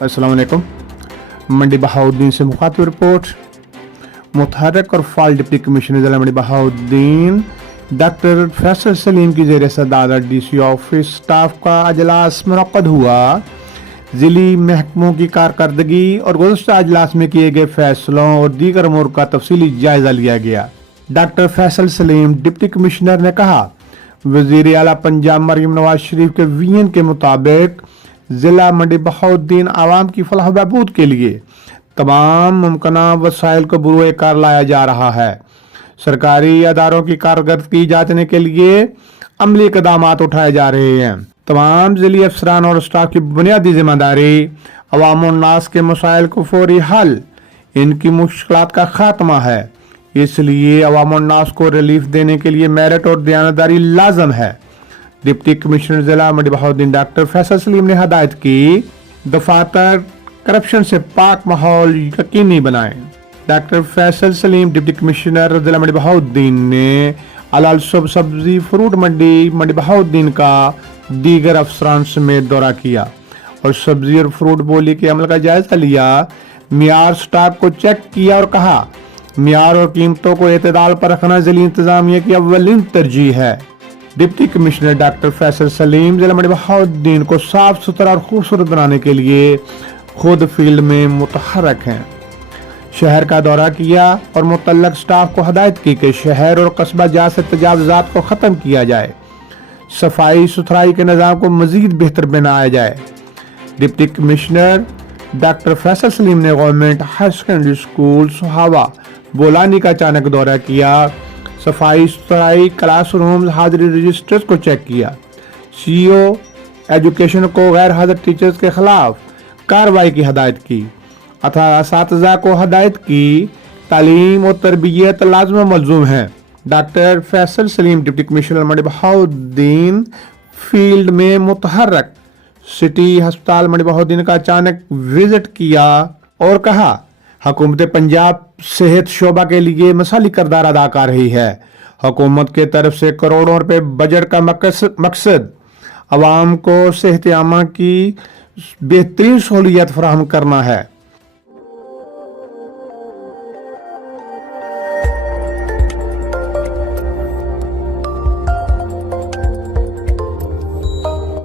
अस्सलाम वालेकुम। मंडी बहाउद्दीन से मुखातिब रिपोर्ट। मुतहर्रिक और फाल डिप्टी कमिश्नर ज़िला मंडी बहाउद्दीन डॉक्टर फैसल सलीम की ज़ेर सदारत डीसी ऑफिस स्टाफ का अजलास मुनक्कद हुआ। ज़िली महकमों की कारकर्दगी और गुज़श्ता अजलास में किए गए फैसलों और दीगर अमूर का तफसीली जायजा लिया गया। Doctor Faisal Saleem deputy commissioner ने कहा, वज़ीर आला पंजाब मरीम नवाज शरीफ के वीएन के मुताबिक ज़िला मंडी बहाउद्दीन आवाम की फलाह बहबूद के लिए तमाम मुमकिना वसाइल को बुरुए कार लाया जा रहा है। सरकारी अदारों की कारकर्दगी जांचने के लिए अमली इक़दाम उठाए जा रहे हैं। तमाम ज़िली अफसरान और स्टाफ की बुनियादी जिम्मेदारी अवाम और नास के मसाइल को फौरी हल, इनकी मुश्किलात का खात्मा है। इसलिए अवाम और नास को रिलीफ देने के लिए मेरिट और दयानतदारी लाजम है। डिप्टी कमिश्नर जिला मंडी बहाउद्दीन डॉक्टर फैसल सलीम ने हदायत की, दफातर करप्शन से पाक माहौल यकीनी बनाएं। Doctor Faisal Saleem deputy commissioner जिला मंडी बहाउद्दीन ने अलाल सब सब्जी फ्रूट मंडी बहाउद्दीन का दीगर अफसरान समेत दौरा किया और सब्जी और फ्रूट बोली के अमल का जायजा लिया। मियार स्टाफ को चेक किया और कहा, मियार और कीमतों को एतदाल पर रखना ज़िली इंतजामिया की अव्वलीन तरजीह है। Deputy commissioner doctor Faisal Salim ज़िला मंडी बहाउद्दीन को साफ सुथरा और खूबसूरत बनाने के लिए खुद फील्ड में मुतहर्रिक हैं। शहर का दौरा किया और मुतल्लक स्टाफ को हदायत की कि शहर और कस्बा जात से तजावुज़ात को ख़त्म किया जाए, सफाई सुथराई के निज़ाम को मज़ीद बेहतर बनाया जाए। Deputy commissioner doctor Faisal Salim ने गवर्नमेंट हायर सेकेंडरी स्कूल सुहावा बोलानी का अचानक दौरा किया, सफाई सुथराई क्लासरूम हाजिरी रजिस्टर्स को चेक किया। सीईओ एजुकेशन को गैर हाजिर टीचर्स के खिलाफ कार्रवाई की हदायत की अथा असातिज़ा को हदायत की तालीम और तरबियत लाज़िम मलज़ूम है। Doctor Faisal Saleem deputy commissioner Mandi Bahauddin field में मुतहर्रिक सिटी हस्पताल मंडी बहाउद्दीन का अचानक विजिट किया और कहा, हुकूमत पंजाब सेहत शोबा के लिए मसाली किरदार अदा कर रही है। हुकूमत के तरफ से करोड़ों रुपए बजट का मकसद आवाम को सेहत आमा की बेहतरीन सहूलियत फराहम करना है।